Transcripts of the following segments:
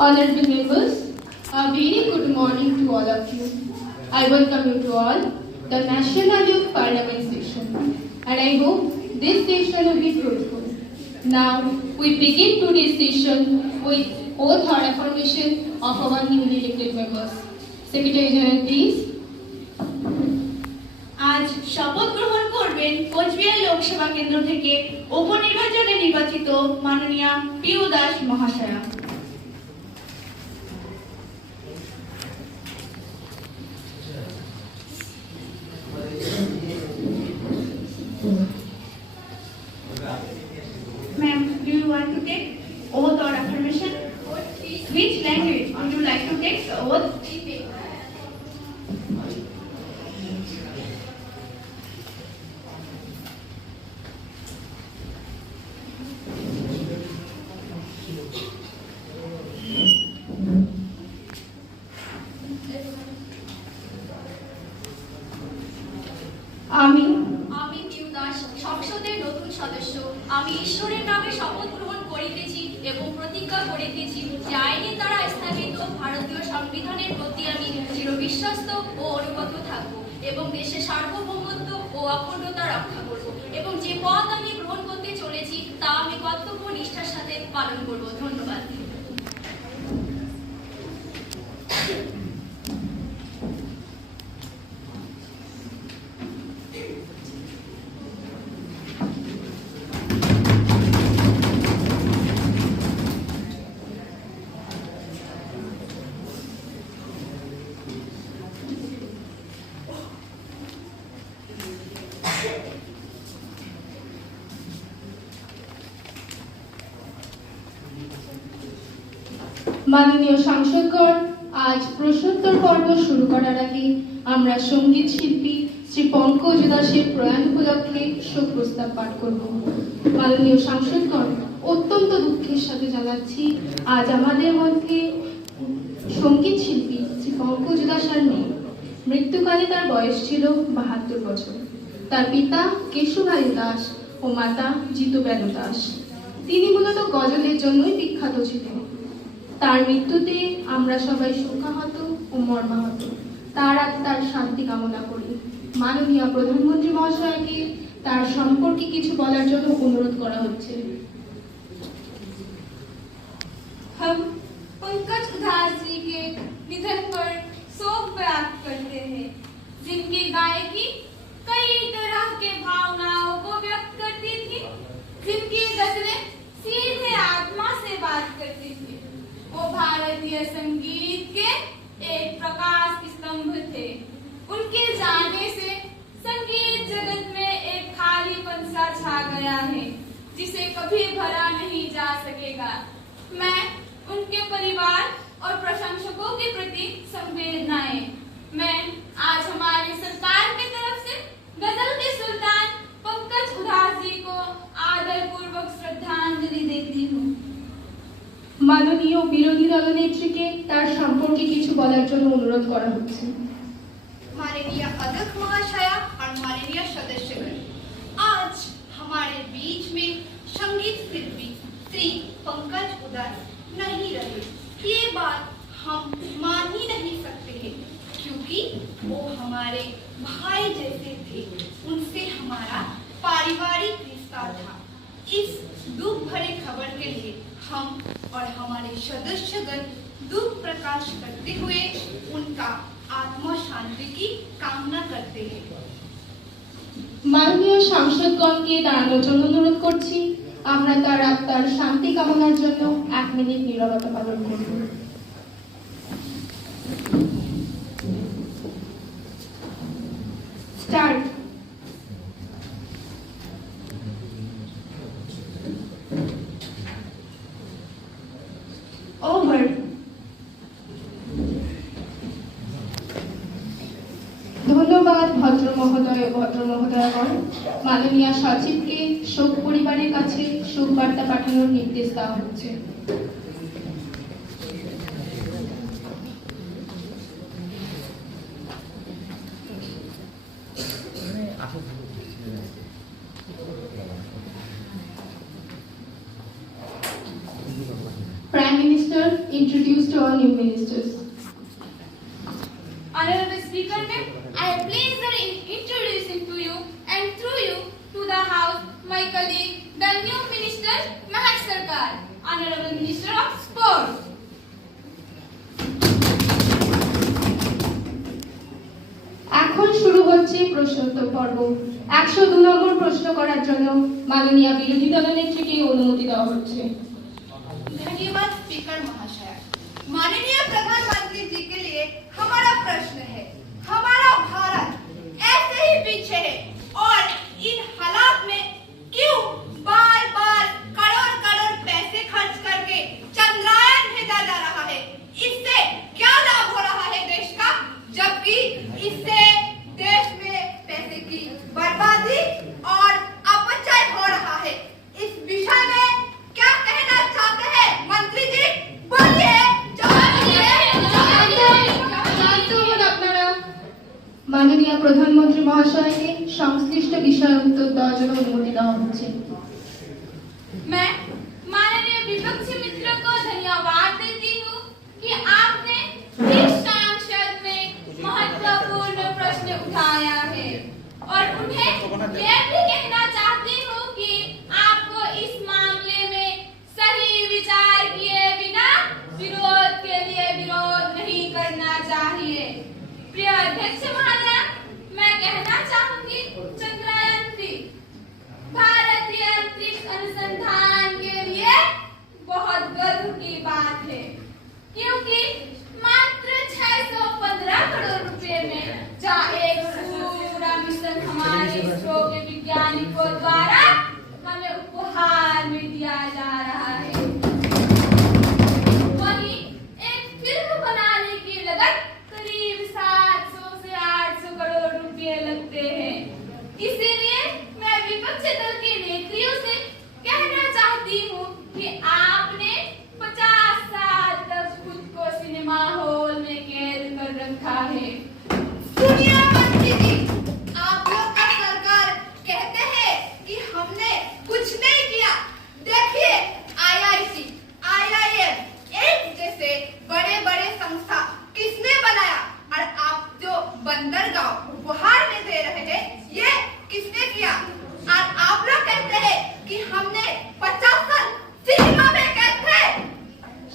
Honorable members, a very good morning to all of you. I welcome you to all the National Youth Parliament session, and I hope this session will be fruitful. Now, we begin today's session with oath or affirmation of our newly elected members. Secretary General, please. আজ শপথ গ্রহণ করবেন কোচবিহার লোকসভা কেন্দ্র থেকে উপনির্বাচনে নির্বাচিত মাননীয়া Piu Das মহাশয়া। Ma'am, do you want to take oath or affirmation? Which language would you like to take the oath? আমি পিউ দাস সংসদের নতুন সদস্য। আমি ঈশ্বরের নামে শপথ গ্রহণ করিতেছি এবং প্রতিজ্ঞা করিতেছি যে আইনের দ্বারা স্থাপিত ভারতীয় সংবিধানের প্রতি আমি চিরবিশ্বস্ত ও অনুগত থাকব এবং দেশের সার্বভৌমত্ব ও অখণ্ডতা রক্ষা করব এবং যে পথ আমি গ্রহণ করতে চলেছি তা আমি কর্তব্য নিষ্ঠার সাথে পালন করব। ধন্যবাদ। মাননীয় সাংসদগণ, আজ প্রশ্নোত্তর পর্ব শুরু করার আগে আমরা সঙ্গীত শিল্পী শ্রী পঙ্কজ দাসের প্রয়াণ উপলক্ষে শোক প্রস্তাব পাঠ করব। মাননীয় সাংসদগণ, অত্যন্ত দুঃখের সাথে জানাচ্ছি আজ আমাদের মধ্যে সঙ্গীত শিল্পী শ্রী পঙ্কজ দাস আর নেই। মৃত্যুকালে তার বয়স ছিল ৭২ বছর। তার পিতা কেশুভাই দাস ও মাতা জিতুবেন দাস। তিনি মূলত গজলের জন্যই বিখ্যাত ছিলেন। তার মৃত্যুতে আমরা সবাই শোকাহত ও মর্মাহত। তার আত্মার শান্তি কামনা করি। মাননীয় প্রধানমন্ত্রী মহাশয়কে তার সম্পর্কে কিছু বলার জন্য অনুরোধ করা হচ্ছে। हम पंकज उधास जी के निधन पर शोक व्यक्त करते हैं, जिनकी गायकी कई तरह के भावनाओं को व्यक्त करती थी, जिनकी गजलें सीधे आत्मा से बात करती थी। वो भारतीय संगीत के एक प्रकाश स्तंभ थे। उनके जाने से संगीत जगत में एक खालीपन सा छा गया है, जिसे कभी भरा नहीं जा सकेगा। मैं उनके परिवार और प्रशंसकों के प्रति संवेदनाएं। मैं आज हमारी सरकार की तरफ से गजल के सुल्तान पंकज उधास जी को आदर पूर्वक श्रद्धांजलि देती हूँ। মাননীয় বিরোধী দলনেত্রীকে তার সম্পর্কে কিছু বলার জন্য অনুরোধ করা হচ্ছে। माननीय अध्यक्ष महाशया और माननीय सदस्यगण, आज हमारे बीच में संगीत शिल्पी श्री पंकज उधास नहीं रहे। ये बात हम मान ही नहीं सकते हैं, क्योंकि वो हमारे भाई जैसे थे। उनसे हमारा पारिवारिक रिश्ता था। इस दुख भरे खबर के लिए हम और हमारे सदस्यगण दुख प्रकाश करते हुए उनका आत्मा शांति की कामना करते हैं। মাননীয় সাংসদগণকে দাঁড়ানোর জন্য অনুরোধ করছি। আমরা তার আত্মার শান্তি কামনার জন্য 1 মিনিট নীরবতা পালন করব। স্টার্ট। ওভার। ধন্যবাদ ভদ্র মহোদয় ও ভদ্র মহোদয়গণ। মাননীয় সচিবকে শোক পরিবারের কাছে শোক বার্তা পাঠানোর নির্দেশ দেওয়া হচ্ছে। Prime Minister introduce to our new ministers. Honorable Speaker, ma'am, I have pleasure in introducing to you and through you to the House my colleague, the new Minister Mahak Sarkar, Honorable Minister of Sports. এখন শুরু হচ্ছে প্রশ্নোত্তর পর্ব। 102 নম্বর প্রশ্ন করার জন্য মাননীয় বিরোধী দলনেত্রীকে অনুমতি দেওয়া হচ্ছে। धन्यवाद स्पीकर महाशय। माननीय प्रधानमंत्री जी के लिए हमारा प्रश्न है, हमारा भारत ऐसे ही पीछे है और इन हालात में क्यों बार बार करोड़ करोड़ पैसे खर्च करके चंद्रयान भेजा जा रहा है? इससे क्या लाभ हो रहा है देश का, जबकि इससे देश में पैसे की बर्बादी और अपचय हो रहा है। इस विषय में क्या कहना चाहते हैं मंत्री जी? बोलिए। শান্ত হন আপনারা। মাননীয় প্রধানমন্ত্রী মহাশয়কে সংশ্লিষ্ট বিষয়ে উত্তর দেওয়ার জন্য অনুমতি দেওয়া হচ্ছে। मैं माननीय विपक्षी मित्रों को धन्यवाद देती हूँ कि आपने इस सांसद में महत्वपूर्ण प्रश्न उठाया है और उन्हें यह भी कहना चाहती हूँ कि आपको इस मामले में सही विचार किए बिना विरोध के लिए विरोध नहीं करना चाहिए। प्रिय अध्यक्ष महोदय, मैं कहना चाहूंगी चंद्रयान-3 भारतीय अंतरिक्ष अनुसंधान के लिए बहुत गर्व की बात है, क्योंकि मात्र 615 करोड़ रुपए में जहाँ एक पूरा मिशन हमारे इसरो के वैज्ञानिकों द्वारा हमें उपहार में दिया जा रहा है। वहीं एक फिल्म बनाने की लागत करीब 700 से 800 करोड़ रुपए लगते हैं। इसीलिए मैं विपक्षी दल के नेत्रियों से कहना चाहती हूँ कि आपने 50 साल तक खुद को सिनेमा हॉल में कैद कर रखा है। सुनिए मंत्री जी, आप लोग का सरकार कहते हैं कि हमने कुछ नहीं किया। देखिए IIT, IIM, एम्स जैसे बड़े बड़े संस्था किसने बनाया, और आप जो बंदरगाह उपहार में दे रहे हैं ये किसने किया? और आप लोग कहते हैं कि हमने 50 साल सिनेमा में कैद थे।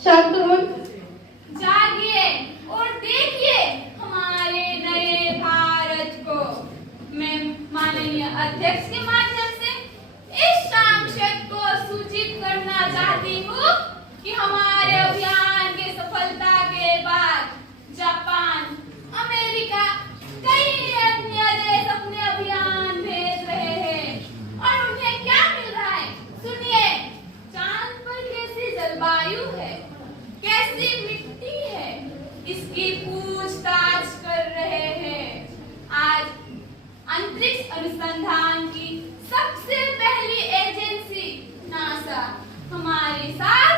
শান্ত হন। जागिए और देखिए हमारे नए भारत को। मैं माननीय अध्यक्ष के माध्यम से इस सांसद को सूचित करना चाहती हूँ कि हमारे अभियान के सफलता के बाद जापान, अमेरिका, कई अन्य देश अपने अभियान भेज रहे हैं और उन्हें क्या मिल रहा है? सुनिए, चांद पर कैसी जलवायु है, कैसी मिट्टी है, इसकी पूछताछ कर रहे हैं। आज अंतरिक्ष अनुसंधान की सबसे पहली एजेंसी नासा हमारे साथ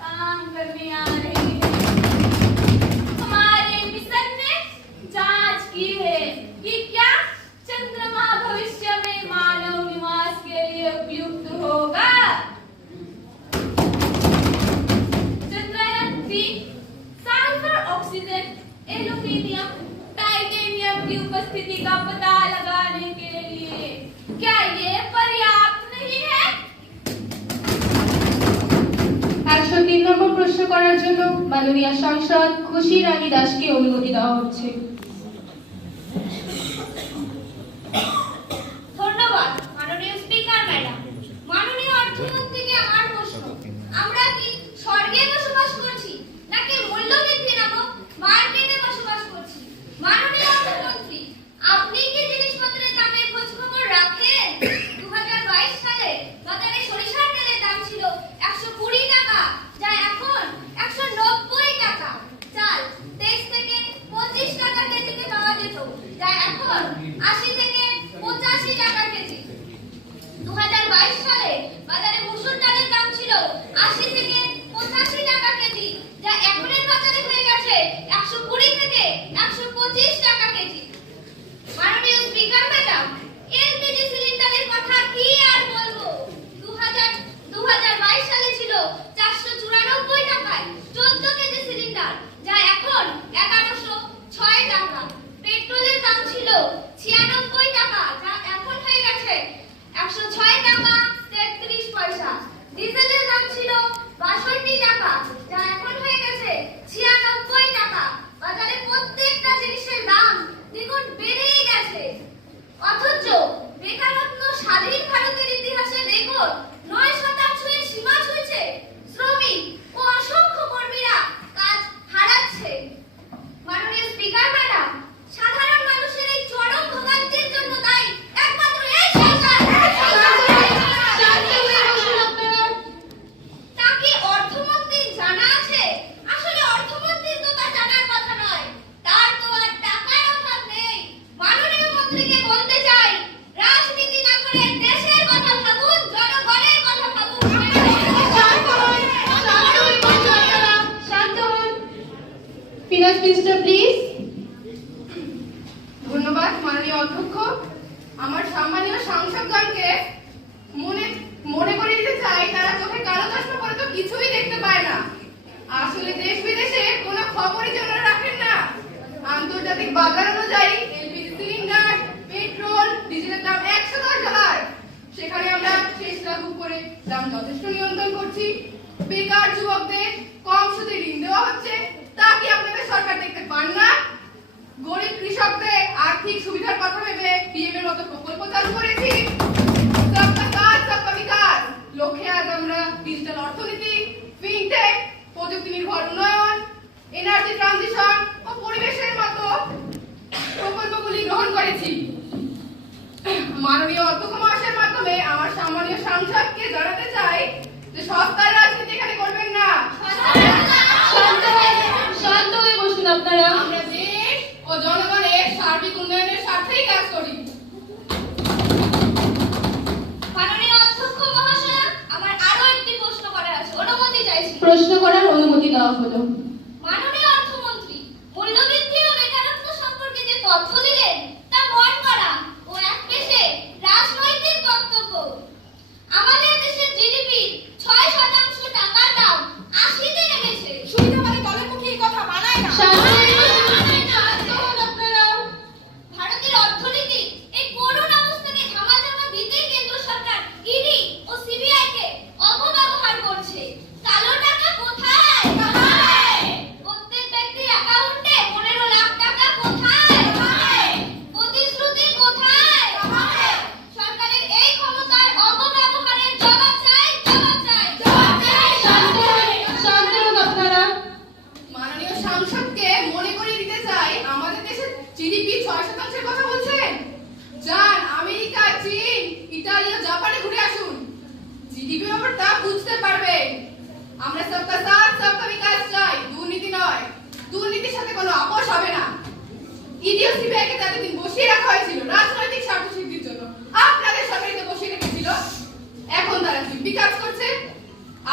काम करने आ रही है। हमारे मिशन ने जांच की है कि क्या चंद्रमा भविष्य में मानव निवास के लिए उपयुक्त होगा। Chandrayaan-3 sulphur oxygen, aluminium, titanium की उपस्थिति का पता लगाने के लिए क्या ये पर्याप्त नहीं है? 103 নম্বর প্রশ্ন করার জন্য মাননীয় সাংসদ খুশি রানী দাসকে অনুমতি দেওয়া হচ্ছে। ধন্যবাদ মাননীয় স্পিকার ম্যাডাম। মাননীয় অর্থমন্ত্রীকে আমার প্রশ্ন, আমরা কি স্বর্গে বসবাস করছি নাকি মূল্যবৃদ্ধি নামক মার্কেটে বসবাস করছি? মাননীয় অর্থমন্ত্রী, আপনি কি জিনিসপত্রের দামের খোঁজ খবর রাখেন? 2022 সালে বাজারে সরিষার তেলের দাম ছিল 120 টাকা, যা এখন 190 টাকা। চাল 23 থেকে 25 টাকা কেজিতে পাওয়া যেত, যা এখন 80 থেকে 85 টাকা কেজি। 2022 সালে বাজারে মসুর ডালের দাম ছিল 80 থেকে 85 টাকা কেজি, যা এখনের বাজারে হয়ে গেছে 120 থেকে 125 টাকা কেজি। মাননীয় স্পিকার ম্যাডাম, এলপিজি সিলিন্ডারের কথা কি আর বলবো? 2022 সালে ছিল 494 টাকায় 14 96 টাকা, যা এখন হয়ে গেছে 106 টাকা 33 পয়সা। ডিজেলের দাম ছিল 62 টাকা, যা এখন হয়ে গেছে 96 টাকা। বাজারে প্রত্যেকটা জিনিসের দাম দ্বিগুণ বেড়েই গেছে। অথচ বেকারত্ব স্বাধীন ভারতের ইতিহাসে রেকর্ড 9% সীমা ছুঁয়েছে। শ্রমিক ও অসংখ্য কর্মীরা কাজ হারাচ্ছে। মাননীয় স্পিকার ম্যাডাম, সাধারণ মানুষের এই চরম ভোগান্তির জন্য দায়ী একমাত্র এই সরকার। শান্ত হয়ে বসুন আপনারা। তা কি অর্থমন্ত্রীর জানা আছে? আসলে অর্থমন্ত্রীর তো তা জানার কথা নয়। তার তো আর টাকার অভাব নেই। মাননীয় মন্ত্রীকে বলতে চাই, রাজনীতি না করে দেশের কথা ভাবুন, জনগণের কথা ভাবুন। শান্ত হন, শান্ত হয়ে বসুন আপনারা। শান্ত হন। Finance minister please. ধন্যবাদ মাননীয় অধ্যক্ষ। আমার সম্মানীয় সাংসদগণকে মনে করিয়ে দিতে চাই, তারা চোখে কালো চশমা পরে তো কিছুই দেখতে পায় না। আসলে দেশ বিদেশে কোনো খবরই যেন রাখেন না। আন্তর্জাতিক বাজার অনুযায়ী এলপিজি সিলিন্ডার, পেট্রোল, ডিজেলের দাম $110। সেখানে আমরা শেষ লাগু করে দাম যথেষ্ট নিয়ন্ত্রণ করছি। বেকার যুবকদের কম সুদে ঋণ দেওয়া হচ্ছে, তা কি আপনাদের সরকার দেখতে পান না? গরিব কৃষকদের আর্থিক সুবিধার কথা ভেবে পিএম এর মতো প্রকল্প চালু করেছি। সবকা সাথ সবকা বিকাশ লক্ষ্যে আজ আমরা ডিজিটাল অর্থনীতি, ফিনটেক, প্রযুক্তি নির্ভর উন্নয়ন, এনার্জি ট্রানজিশন ও পরিবেশের মতো প্রকল্পগুলি গ্রহণ করেছি। মাননীয় অধ্যক্ষ মহাশয়ের মাধ্যমে আমার সম্মানীয় সাংসদকে জানাতে চাই যে সস্তার রাজনীতি এখানে করবেন না। শান্ত হয়ে বসুন আপনারা। আমরা দেশ ও জনগণের সার্বিক উন্নয়নের স্বার্থেই কাজ করি। মাননীয় অধ্যক্ষ মহাশয়া, আমার আরো একটি প্রশ্ন করার আছে, অনুমতি চাইছি। প্রশ্ন করার অনুমতি দেওয়া হলো। মাননীয় অর্থমন্ত্রী, মূল্যবৃদ্ধি ও বেকারত্ব সম্পর্কে যে তথ্য দিলেন তা মন করা ও এক পেশে রাজনৈতিক বক্তব্য। আমাদের দেশের জিডিপি 6% টাকার দাম 80-তে নেমেছে। সুবিধাবাদী দলের মুখে এই কথা মানায় না। শান্ত হয়ে বসুন। শান্ত হন আপনারা। ভারতের অর্থনীতি এই করুণ অবস্থাকে ধামাচাপা দিতেই কেন্দ্র সরকার ইডি ও সিবিআই কে অপব্যবহার করছে। কালো টাকা কোথায়? প্রত্যেক ব্যক্তির অ্যাকাউন্টে 15 লাখ টাকা কোথায়? প্রতিশ্রুতি কোথায়? সরকারের এই ক্ষমতার অপব্যবহারের জবাব চাই, জবাব চাই, জবাব চাই। শান্ত হন, শান্ত হন আপনারা। মাননীয় সাংসদকে মনে করিয়ে দিতে চাই, আমাদের দেশের জিডিপি 6%-এর কথা বলছেন। যান আমেরিকা, চীন, ইতালি ও জাপানে ঘুরে আসুন, জিডিপির ব্যাপার তা বুঝতে পারবেন। আমরা সবকা সাথ সবকা বিকাশ চাই, দুর্নীতি নয়। দুর্নীতির সাথে কোনো আপোষ হবে না। ইডি ও সিবিআই কে তাদের দিন বসিয়ে রাখা হয়েছিল রাজনৈতিক স্বার্থ সিদ্ধির জন্য। আপনাদের সরকারিতে বসিয়ে রেখেছিল, এখন তারা দিব্যি কাজ করছে।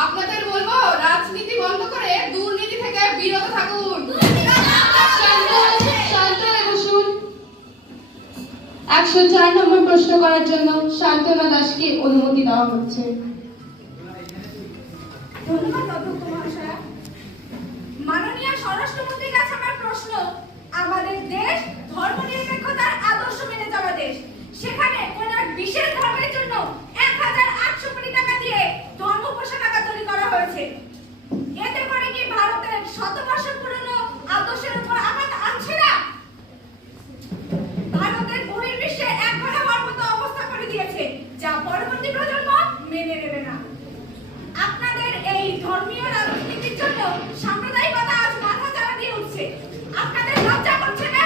আপনাদের বলবো, রাজনীতি বন্ধ করে দুর্নীতি থেকে বিরত থাকুন। শান্ত হয়ে বসুন। 104 নম্বর প্রশ্ন করার জন্য শান্তনা দাসকে অনুমতি দেওয়া হচ্ছে। ধন্যবাদ অধ্যক্ষ মহাশয়া। মাননীয় স্বরাষ্ট্রমন্ত্রীর কাছে আমার প্রশ্ন, আমাদের দেশ ধর্মনিরপেক্ষতার আদর্শ মেনে চলা দেশ। সেখানে কোন এক বিশেষ ধর্মের জন্য 1800 কোটি টাকা দিয়ে ধর্ম পোশাকাগার তৈরি করা হয়েছে। এতে করে কি ভারতের 100 বছর পুরনো আদর্শের উপর আঘাত আনছে না? ভারতের বহির্বিশ্বে এক ঘরে হওয়ার মতো অবস্থা করে দিয়েছে, যা পরবর্তী প্রজন্ম মেনে নেবে না। আপনাদের এই ধর্মীয় রাজনীতির জন্য সাম্প্রদায়িকতা আজ মাথা চাড়া দিয়ে উঠছে। আপনাদের লজ্জা করছে না?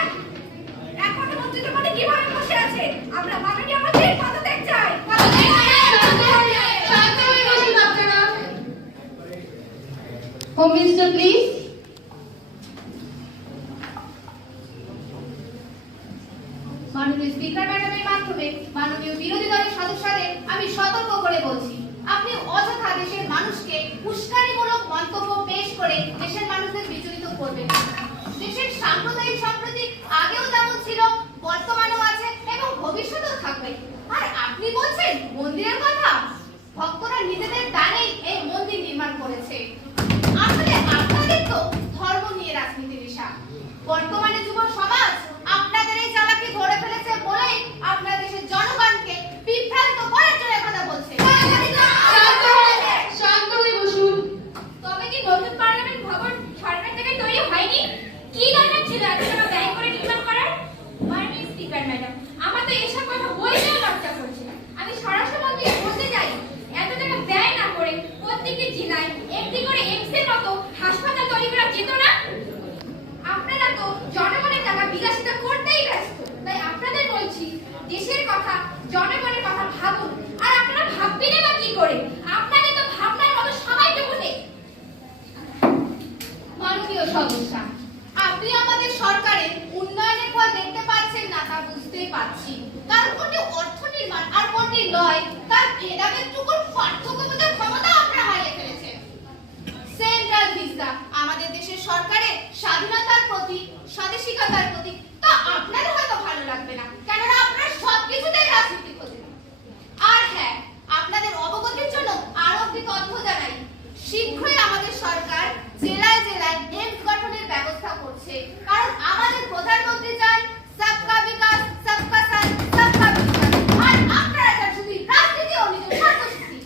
এখন মন্ত্রিত্ব মানে কিভাবে বসে আছে? আমরা মাননীয় মন্ত্রীর পদত্যাগ চাই। শান্ত হয়ে বসুন আপনারা। Home minister please. মাননীয় স্পিকার ম্যাডামের মাধ্যমে মাননীয় বিরোধী দলের সদস্যদের আমি সতর্ক করে বলছি, আপনি অযথা দেশের মানুষকে উস্কানিমূলক মন্তব্য পেশ করে দেশের মানুষদের বিচলিত করবেন না। দেশের সাম্প্রদায়িক সম্প্রীতি আগেও যেমন ছিল, বর্তমানেও আছে এবং ভবিষ্যতেও থাকবে। আর আপনি বলছেন মন্দিরের কথা? ভক্তরা নিজেদের দানেই এই মন্দির নির্মাণ করেছে। আসলে আপনাদের তো ধর্ম নিয়ে রাজনীতি নেশা। বর্তমানে যুব সমাজ আপনাদের এই চালাকি ধরে ফেলে জনগণের টাকা বিলাসিতা করতেই ব্যস্ত। তাই আপনাদের বলছি, দেশের কথা, জনগণের কথা ভাবুন। আর আপনারা ভাববেন না কি করে? আপনাদের তো ভাবনার মতো সময়টুকু নেই। মাননীয় সদস্যা, আপনি আমাদের সরকারের উন্নয়নের ফল দেখতে পাচ্ছেন না তা বুঝতেই পারছি। কারণ কোনটি অর্থ নির্মাণ আর কোনটি নয় তার ভেদাভেদটুকুর পার্থক্য বোঝার ক্ষমতা আপনারা হারিয়ে ফেলেছেন। সেন্ট্রাল ভিসা আমাদের দেশের সরকারের স্বাধীনতার প্রতীক, স্বদেশিকতার প্রতীক। তা আপনাদের হয়তো ভালো লাগবে না, কেননা আপনারা সবকিছুতেই রাজনীতি খোঁজেন। আর হ্যাঁ, আপনাদের অবগতির জন্য আরো একটি তথ্য জানাই। শীঘ্রই আমাদের সরকার জেলায় জেলায় এমস গঠনের ব্যবস্থা করছে, কারণ আমাদের প্রধানমন্ত্রী চান সবকা বিকাশ, সবকা সাথ, সবকা বিকাশ। আর আপনারা চান শুধু রাজনীতি ও নিজের স্বার্থসিদ্ধি।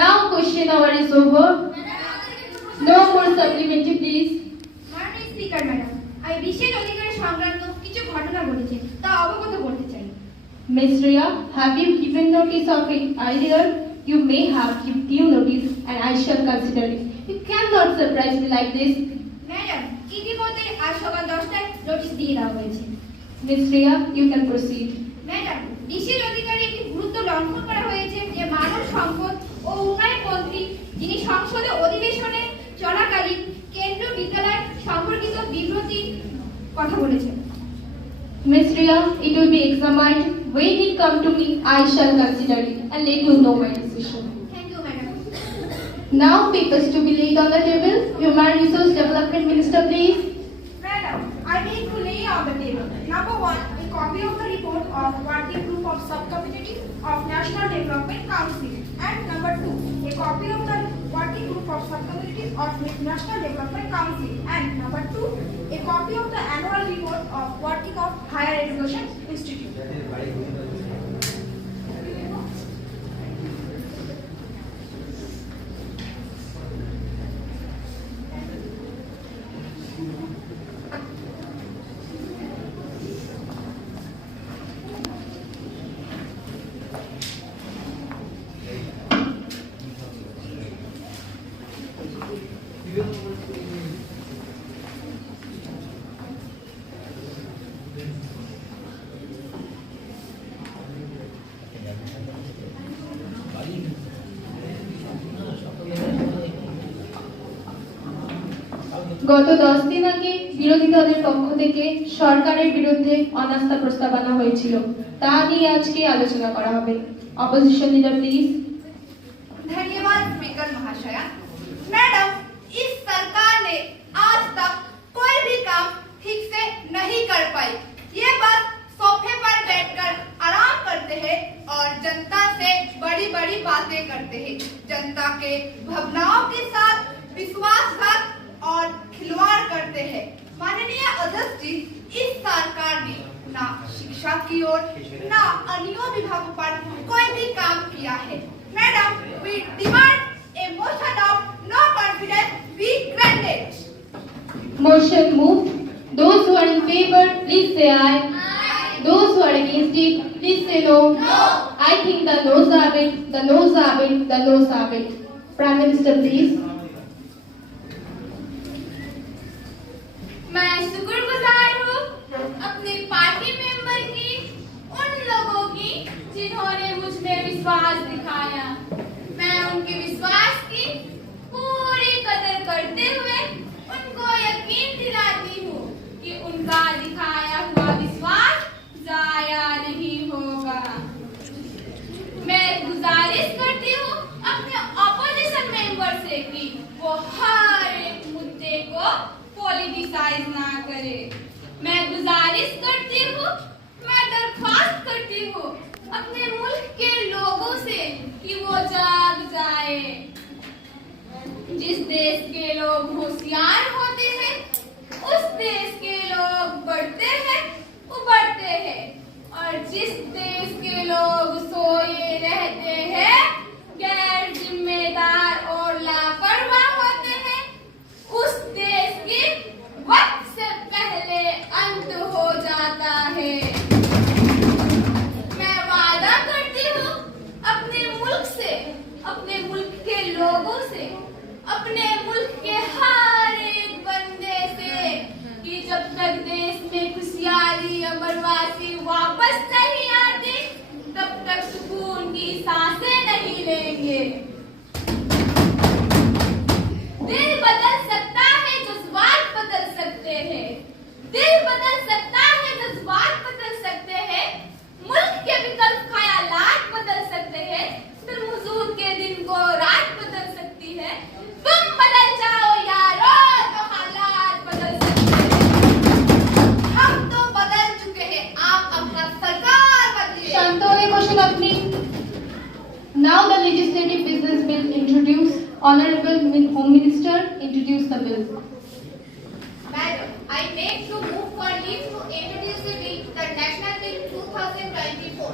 Now question hour is over. No more supplementary, please. মাননীয় স্পিকার ম্যাডাম, আমি বিশেষ অধিকারের সংক্রান্ত কিছু ঘটনা ঘটেছে তা অবগত করতে চাই। Ms. Riya, have you given notice of it earlier? You may have given due notice and I shall consider it. You cannot surprise me like this. Madam, ইতিমধ্যে আজ সকাল 10টায় নোটিশ দিয়ে দেওয়া হয়েছে। Ms. Riya, you can proceed. Madam, বিশেষ অধিকারে একটি গুরুত্ব লঙ্ঘন করা হয়েছে যে মানব সম্পদ ও উন্নয়ন মন্ত্রী, যিনি সংসদে অধিবেশনে চলাকালীন কেন্দ্রীয় বিদ্যালয় সম্পর্কিত বিবৃতি কথা বলেছেন। Ms. Riya, it will be examined. When it come to me, I shall consider it and let you know my decision. Thank you madam. Now papers to be laid on the table. Human Resource Development Minister, please. Madam, I need to lay on the table. Number 1, a copy of the report of working group of subcommittee of National Development Council. And number 2, a copy of the working group of subcommittees of National Development Council. And number 2, a copy of the annual report of working of Higher Education Institute. গত 10 দিন আগে বিরোধী দলের পক্ষ থেকে সরকারের বিরুদ্ধে অনাস্থা প্রস্তাব আনা হয়েছিল, তা নিয়ে আজকে আলোচনা করা হবে। Opposition leader please. धन्यवाद स्पीकर महाशया। मैडम, इस सरकार ने आज तक कोई भी काम ठीक से नहीं कर पाई। ये बस सोफे पर बैठकर आराम करते हैं और जनता से बड़ी बड़ी बातें करते हैं। जनता के भावनाओं के साथ विश्वासघात और खिलवाड़ करते हैं। माननीय अध्यक्ष जी, इस सरकार ने ना शिक्षा की ओर ना अन्य विभागों पर कोई भी काम किया है। Madam, we demand a motion of no confidence be granted. Motion moved. Those who are in favor, please say aye. Those who are against it, please say no. I think the noes have it, the noes have it, the noes have it. Prime Minister, please. मैं शुक्रगुजार हूँ अपने party member की, उन लोगों की जिन्होंने मुझ में विश्वास दिखाया। मैं उनके विश्वास की पूरी कदर करते हुए उनको यकीन दिलाती हूँ कि उनका दिखाया हुआ विश्वास जाया नहीं होगा। मैं गुजारिश करती हूँ अपने ऑपोजिशन मेंबर से कि वो हर एक मुद्दे को पॉलिटिसाइज ना करे। मैं गुजारिश करती हूँ, मैं दरख्वास्त करती हूँ अपने मुल्क के लोगों से कि वो जाग जाए। जिस देश के लोग होशियार होते हैं, उस देश के लोग बढ़ते हैं, उभरते हैं। और जिस देश के लोग सोए रहते हैं, गैर जिम्मेदार और लापरवाह होते हैं, उस देश की वक्त से पहले अंत हो जाता है। मैं वादा करती हूँ अपने मुल्क से, अपने मुल्क के लोगों से, अपने मुल्क के हर एक बंदे हमारी अमरवासी वापस नहीं आती, तब तक सुकून की सांसें नहीं लेंगे। दिल बदल सकता है, जज्बात बदल सकते हैं। दिल बदल सकता है, जज्बात बदल सकते हैं। मुल्क के विकल्प ख्यालात बदल सकते हैं। फिर हुजूर के दिन को रात बदल सकती है। तुम बदल जाओ यारो तो हालात बदल सकते हैं। हम तो बदल चुके हैं, आप अपना सरकार बदलिए। शांत होइए क्वेश्चन अपनी। Now the legislative business bill introduced. Honorable Home Minister introduce the bill. Madam, I beg to move for leave to introduce the bill, the National Bill 2024.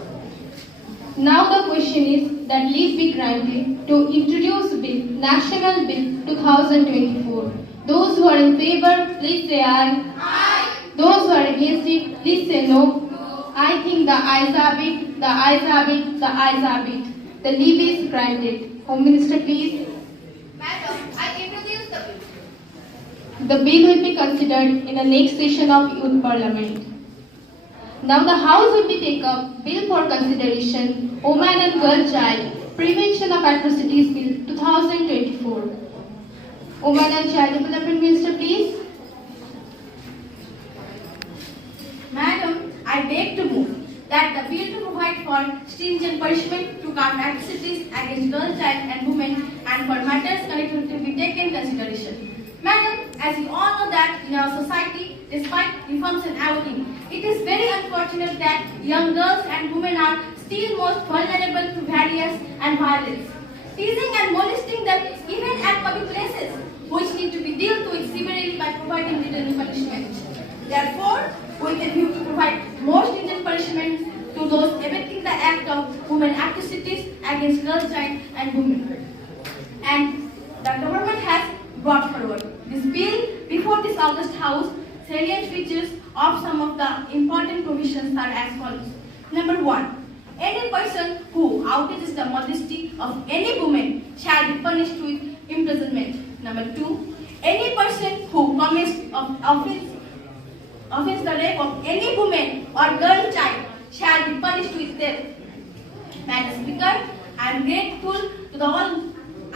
Now the question is that leave be granted to introduce bill, National Bill 2024. Those who are in favor, please say aye. Aye. Those who are against it, please say no. I think the ayes have it, the ayes have it, the ayes have it. The leave is granted. Home Minister, please. Madam, I introduce the bill. The bill will be considered in the next session of Youth Parliament. Now the House will be take up Bill for consideration, Woman and Girl Child Prevention of Atrocities Bill 2024. Woman and Child Development Minister, please. Madam, I beg to move that the bill to provide for stringent punishment to commit atrocities against girl, child and women and for matters connected to be taken consideration. Madam, as you all know that in our society, despite reforms and everything, it is very unfortunate that young girls and women are still most vulnerable to various and violence. Teasing and molesting them even at public places, which need to be dealt with severely by providing written punishment. Therefore, with a view to provide more stringent punishments to those abetting the act of women atrocities against girls, child and women. And the government has brought forward this bill before this August House. Salient features of some of the important provisions are as follows. Number 1. Any person who outrages the modesty of any woman shall be punished with imprisonment. Number 2. Any person who commits offense the rape of any woman or girl child shall be punished with death. Madam Speaker, I am grateful to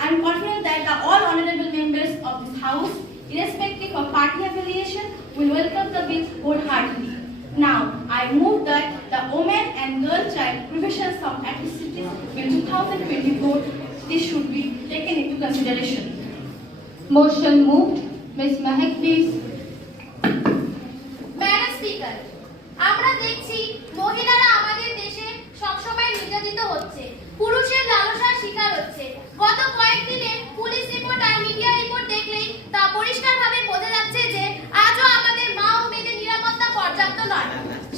I am confident that all honorable members of this House, irrespective of party affiliation, will welcome the bill wholeheartedly. Now, I move that the Women and Girl Child Prevention of Atrocities Bill 2024 this should be taken into consideration. Motion moved. Ms. Mahek, please. Madam speaker, আমরা দেখছি মহিলারা আমাদের দেশে সবসময় নির্যাতিত হচ্ছে, পুরুষের লালসার শিকার হচ্ছে। গত কয়েকদিনে পুলিশ রিপোর্ট আর মিডিয়া রিপোর্ট দেখলেই তা পরিষ্কারভাবে বোঝা যাচ্ছে যে আজও আমাদের মা ও মেয়েদের নিরাপত্তা পর্যাপ্ত নয়।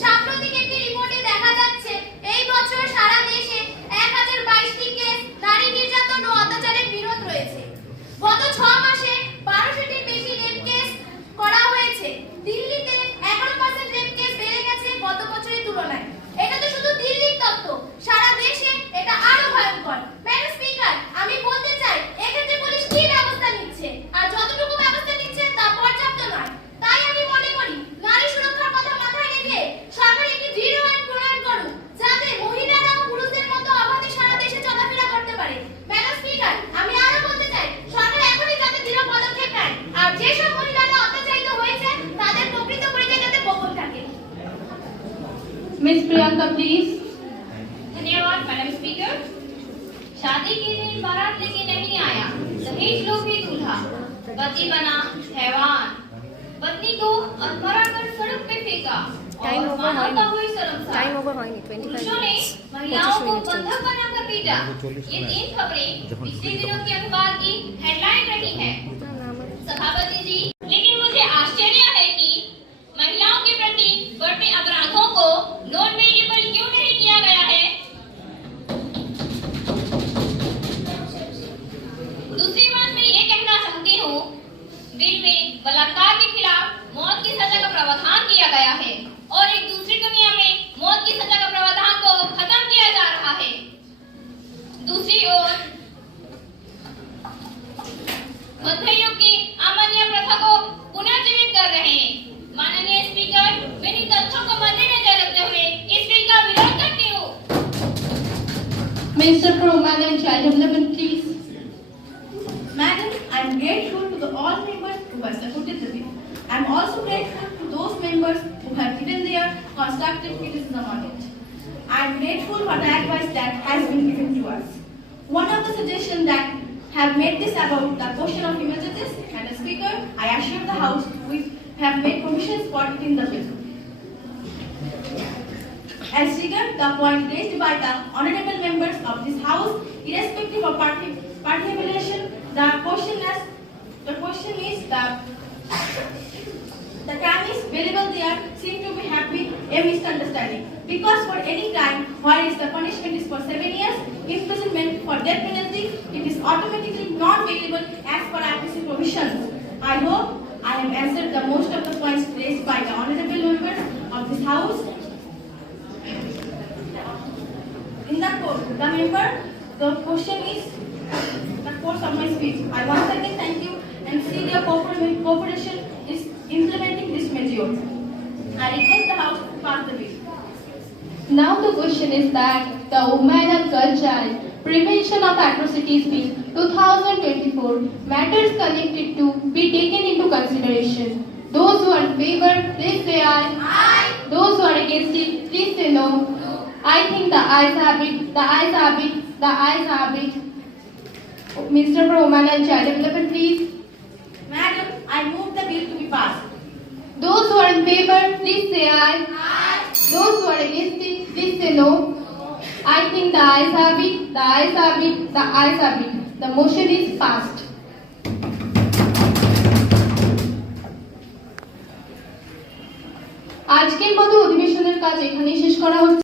সাম্প্রতিক একটি রিপোর্টে দেখা যাচ্ছে এই বছর সারা দেশে 1022টি কেস নারী নির্যাতন ও অত্যাচারের বিরোধ রয়েছে। গত 6 মাসে 1200টির বেশি রেপ কেস করা হয়েছে। দিল্লিতে 11% রেপ কেস বেড়ে গেছে গত বছরের তুলনায়। এটা তো শুধু দিল্লির তথ্য, সারা দেশে এটা আরো ভয়ঙ্কর। ম্যাডাম স্পিকার, আমি বলতে চাই এক্ষেত্রে পুলিশ কি ব্যবস্থা নিচ্ছে আর যতটুকু ব্যবস্থা নিচ্ছে তা পর্যাপ্ত নয়। তাই আমি মনে করি নারী সুরক্ষার কথা মাথায় রেখে সরকার একটি দৃঢ় আইন প্রণয়ন করুক যাতে মহিলারা ও পুরুষদের মতো অবাধে সারা দেশে চলাফেরা করতে পারে। ম্যাডাম স্পিকার, আমি আরো বলতে চাই সরকার এখনই যাতে দৃঢ় পদক্ষেপ নেয় আর যেসব মহিলারা অত্যাচারিত হয়েছে তাদের প্রকৃত পরিচয় যাতে গোপন থাকে। Ms. Priyanka, please. धन्यवाद मैडम स्पीकर। शादी के दिन बारात लेके नहीं आया, दहेज लो भी दूल्हा, पति बना हैवान, पत्नी को अधमरा कर सड़क पे फेंका और मानवता हुई शर्मसार। पुरुषों ने महिलाओं को बंधक बनाकर पीटा। ये 3 खबरें पिछले दिनों के अखबार की हेडलाइन रही है। सभापति जी, लेकिन मुझे आश्चर्य है कि महिलाओं के प्रति बढ़ते अपराधों को नॉन वेरिएबल क्यों नहीं किया गया है। दूसरी बात मैं ये कहना चाहती हूँ, बिल में बलात्कार के खिलाफ मौत की सजा का प्रावधान किया गया है और एक दूसरी दुनिया में मौत की सजा का प्रावधान को खत्म किया जा रहा है। दूसरी ओर मध्य युग की अमान्य प्रथा को Minister for Women and Child Development, please. Madam, I am grateful to all members who have supported the bill. I am also grateful to those members who have given their constructive criticism on it. I am grateful for the advice that has been given to us. One of the suggestions that have made this about the question of female judges, and the Speaker, I assure the House we have made provisions for it in the bill. As regards the point raised by the honourable members of this House, irrespective of party affiliation, the question is the crime is variable there seem to be happy a misunderstanding. Because for any crime whereas the punishment is for 7 years imprisonment for death penalty, it is automatically non-variable as per IPC provisions. I hope I have answered the most of the points raised by the honourable members of this House. In the question is the course of my speech. I once again thank you and see their cooperation is implementing this measure. I request the House to pass the bill. Now the question is that the Women and Girl Child Prevention of Atrocities Bill 2024 matters connected to be taken into consideration. Those who are in favor, please say aye. Aye. Those who are against it, please say no. I think the ayes have it, the ayes have it, the ayes have it. Minister for Women and Child Development, please. Madam, I move the bill to be passed. Those who are in favor, please say aye. Aye. Those who are against it, please say no. I think the ayes have it, the ayes have it, the ayes have it. The motion is passed. আজকের মতো অধিবেশনের কাজ এখানেই শেষ করা হচ্ছে।